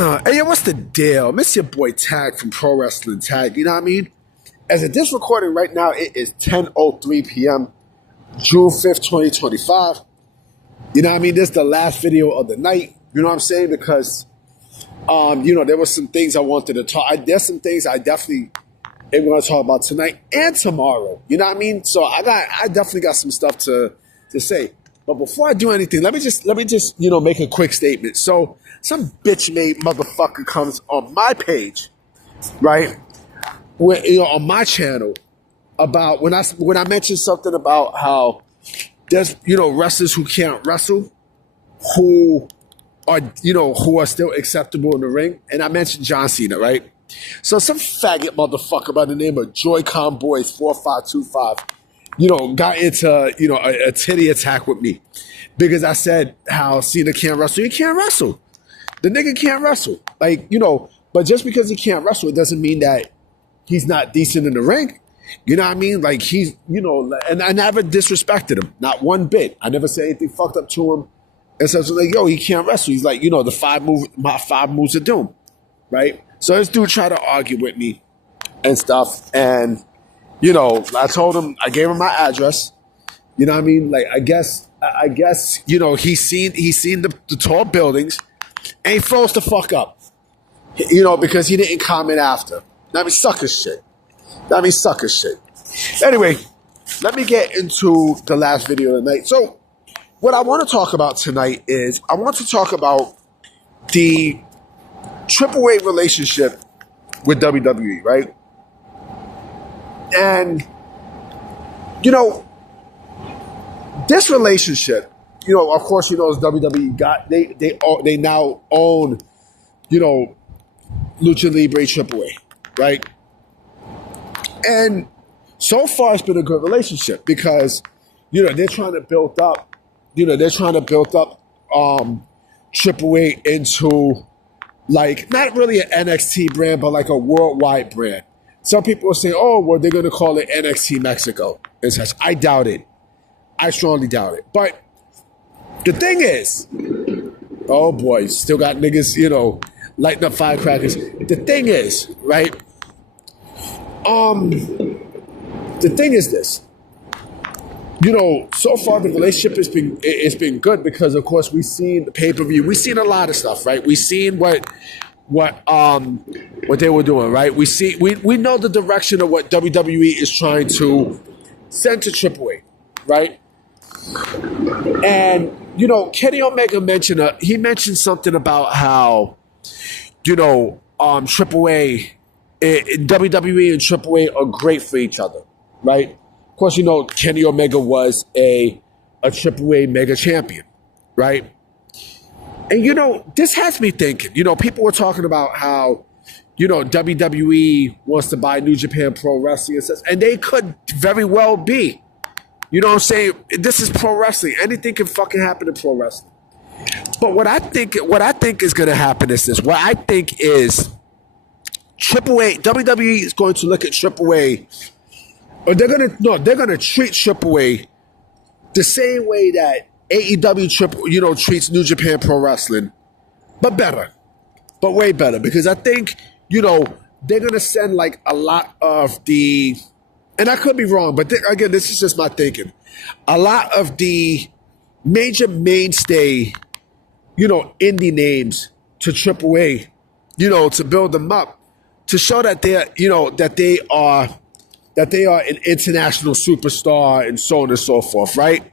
Hey, yo, what's the deal? Miss your boy Tag from Pro Wrestling Tag. You know what I mean? As of this recording right now, it is 10:03 p.m., June 5th, 2025. You know what I mean? This is the last video of the night. You know what I'm saying? Because, there were some things I wanted to talk. There's some things I definitely am going to talk about tonight and tomorrow. You know what I mean? So I definitely got some stuff to say. But before I do anything, let me just make a quick statement. So some bitch-made motherfucker comes on my page, right? On my channel about when I mentioned something about how there's wrestlers who can't wrestle, who are still acceptable in the ring, and I mentioned John Cena, right? So some faggot motherfucker by the name of Joy-Con Boys 4525, got into a titty attack with me because I said how Cena can't wrestle. He can't wrestle. The nigga can't wrestle. But just because he can't wrestle, it doesn't mean that he's not decent in the ring. You know what I mean? Like he's, and I never disrespected him, not one bit. I never said anything fucked up to him. And so it's like, yo, he can't wrestle. He's like, my 5 moves of doom, right? So this dude tried to argue with me and stuff. And, I told him, I gave him my address. You know what I mean? Like, I guess, he's seen the tall buildings and he froze the fuck up, because he didn't comment after. That means sucker shit. Anyway, let me get into the last video of the night. So what I want to talk about tonight is I want to talk about the AAA relationship with WWE, right? And, this relationship, of course, as WWE they now own, Lucha Libre AAA, right? And so far it's been a good relationship because, they're trying to build up, AAA into like, not really an NXT brand, but like a worldwide brand. Some people are saying, oh, well, they're going to call it NXT Mexico and such. I doubt it. I strongly doubt it. But the thing is, oh boy, still got niggas, lighting up firecrackers. The thing is, right? The thing is this. So far the relationship has been good because of course we've seen the pay-per-view. We've seen a lot of stuff, right? We've seen what they were doing, right? We know the direction of what WWE is trying to send to AAA, right? And Kenny Omega mentioned something about how AAA, WWE and AAA are great for each other, right? Of course, Kenny Omega was a AAA mega champion, right? And this has me thinking. People were talking about how WWE wants to buy New Japan Pro Wrestling, and they could very well be. You know what I'm saying? This is pro wrestling. Anything can fucking happen in pro wrestling. But what I think is going to happen is this. What I think is AAA, WWE is going to look at AAA, or they're going to treat AAA the same way that AEW treats New Japan Pro Wrestling, but better, but way better, because I think they're going to send like a lot of the. And I could be wrong, but again, this is just my thinking. A lot of the major mainstay, indie names to AAA, to build them up, to show that they are an international superstar and so on and so forth, right?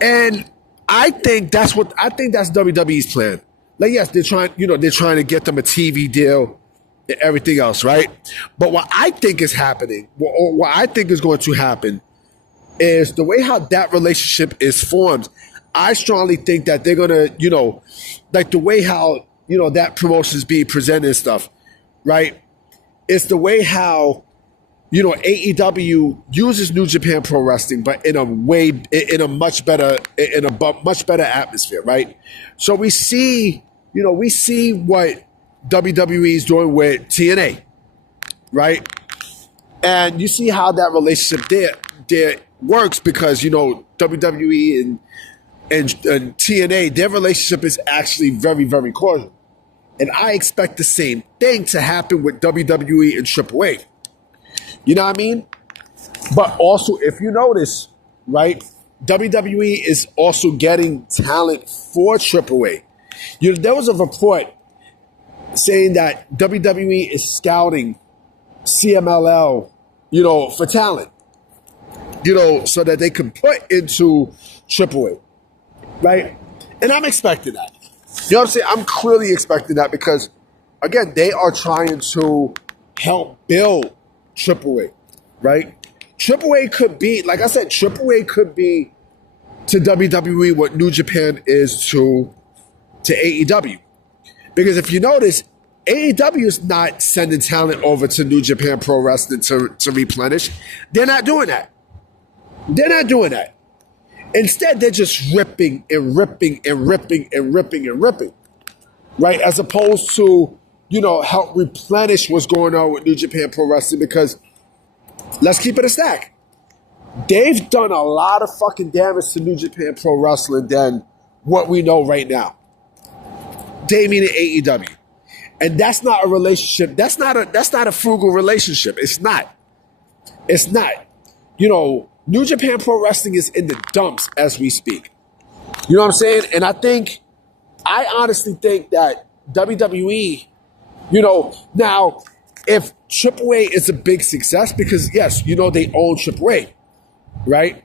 And I think that's WWE's plan. Like, yes, they're trying to get them a TV deal. Everything else, right? But what I think is happening, or what I think is going to happen, is the way how that relationship is formed. I strongly think that they're gonna, like the way how that promotion is being presented and stuff, right? It's the way how AEW uses New Japan Pro Wrestling, but in a much better atmosphere, right? So we see what WWE is doing with TNA, right? And you see how that relationship there works because, WWE and TNA, their relationship is actually very, very cordial, And I expect the same thing to happen with WWE and AAA. You know what I mean? But also, if you notice, right, WWE is also getting talent for AAA. There was a report saying that WWE is scouting CMLL, for talent, so that they can put into AAA, right? And I'm expecting that. You know what I'm saying? I'm clearly expecting that because, again, they are trying to help build AAA, right? AAA could be, like I said, AAA could be to WWE what New Japan is to AEW. Because if you notice, AEW is not sending talent over to New Japan Pro Wrestling to replenish. They're not doing that. They're not doing that. Instead, they're just ripping and ripping and ripping and ripping and ripping, right? As opposed to, help replenish what's going on with New Japan Pro Wrestling because let's keep it a stack. They've done a lot of fucking damage to New Japan Pro Wrestling than what we know right now. They mean AEW. And that's not a relationship. That's not a frugal relationship. It's not. It's not. New Japan Pro Wrestling is in the dumps as we speak. You know what I'm saying? And I honestly think that WWE, now if AAA is a big success, because yes, they own AAA, right?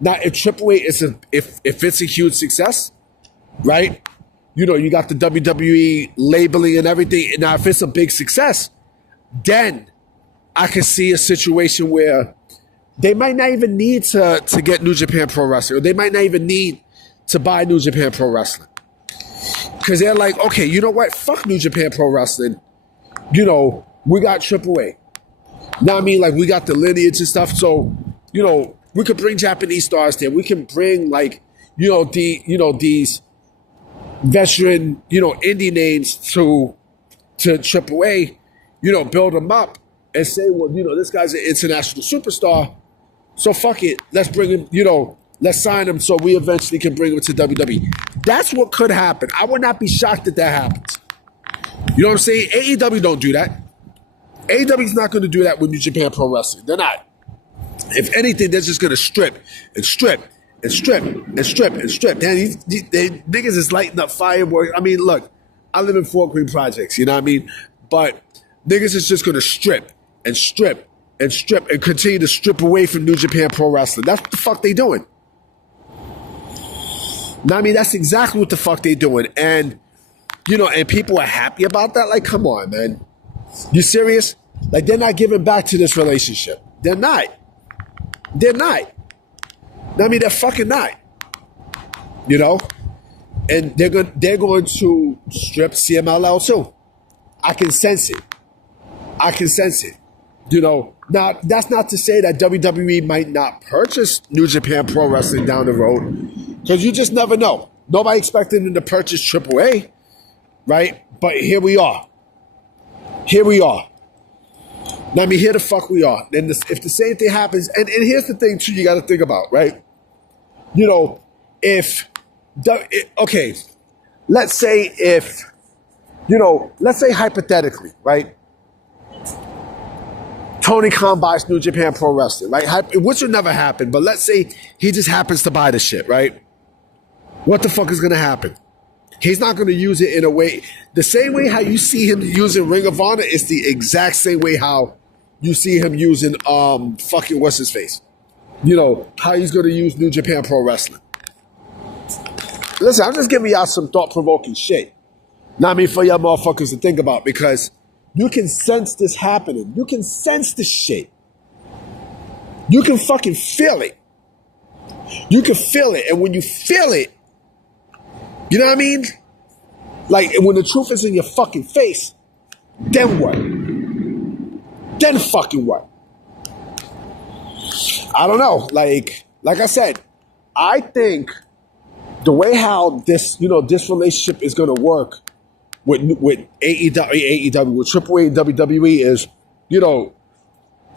Now if AAA is if it's a huge success, right? You got the WWE labeling and everything. Now if it's a big success, then I can see a situation where they might not even need to get New Japan Pro Wrestling, or they might not even need to buy New Japan Pro Wrestling. Because they're like, okay, you know what? Fuck New Japan Pro Wrestling. We got AAA. Now I mean, like, we got the lineage and stuff. So, we could bring Japanese stars there. We can bring these veteran, indie names to AAA, build them up and say, well, this guy's an international superstar. So fuck it. Let's bring him, let's sign him so we eventually can bring him to WWE. That's what could happen. I would not be shocked if that happens. You know what I'm saying? AEW don't do that. AEW's not going to do that with New Japan Pro Wrestling. They're not. If anything, they're just going to strip and strip and strip and strip and strip. Man, niggas is lighting up fireworks. I mean, look, I live in Fort Greene Projects, you know what I mean? But niggas is just going to strip and strip and strip and continue to strip away from New Japan Pro Wrestling. That's what the fuck they doing. Now, I mean, that's exactly what the fuck they doing. And, and people are happy about that. Like, come on, man. You serious? Like, they're not giving back to this relationship. They're not. They're not. I mean, they're fucking not. And they're going to strip CMLL too. I can sense it. Now, that's not to say that WWE might not purchase New Japan Pro Wrestling down the road, because you just never know. Nobody expected them to purchase AAA, right? But here we are. Now, I mean, here the fuck we are. And if the same thing happens, and here's the thing too, you got to think about, right? Let's say hypothetically, right? Tony Khan buys New Japan Pro Wrestling, right? Which will never happen, but let's say he just happens to buy the shit, right? What the fuck is going to happen? He's not going to use it in a way, the same way how you see him using Ring of Honor is the exact same way how you see him using fucking what's his face. How he's going to use New Japan Pro Wrestling. Listen, I'm just giving y'all some thought-provoking shit. Now, I mean, for y'all motherfuckers to think about, because you can sense this happening. You can sense this shit. You can fucking feel it. You can feel it. And when you feel it, you know what I mean? Like, when the truth is in your fucking face, then what? Then fucking what? I don't know. Like I said, I think the way how this, this relationship is going to work with AEW, with AAA and WWE is,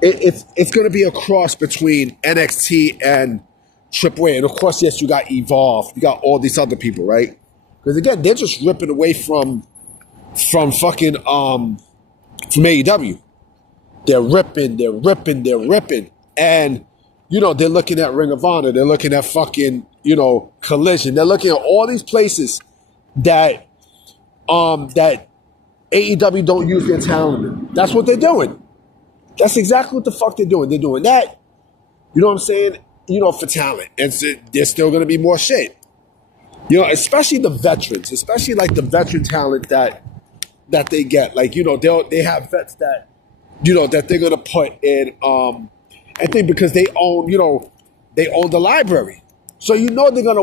it's going to be a cross between NXT and AAA. And of course, yes, you got Evolve. You got all these other people, right? Because again, they're just ripping away from from fucking from AEW. They're ripping. And, they're looking at Ring of Honor. They're looking at fucking, Collision. They're looking at all these places that that AEW don't use their talent in. That's what they're doing. That's exactly what the fuck they're doing. They're doing that, you know what I'm saying, for talent. And so there's still going to be more shit. Especially the veterans, especially like the veteran talent that they get. Like, they have vets that, that they're going to put in, I think because they own the library. So, they're going to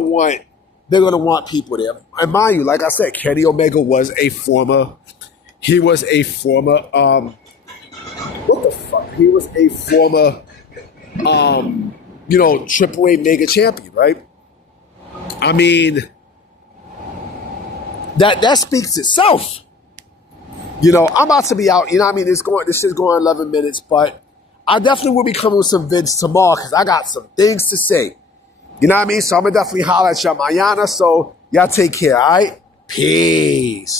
want people there. And mind you, like I said, Kenny Omega was a former, what the fuck? He was a former, AAA mega champion, right? I mean, that speaks itself. I'm about to be out. I mean, this shit's going 11 minutes, but I definitely will be coming with some vids tomorrow because I got some things to say. You know what I mean? So I'm going to definitely holler at y'all mañana. So y'all take care, all right? Peace.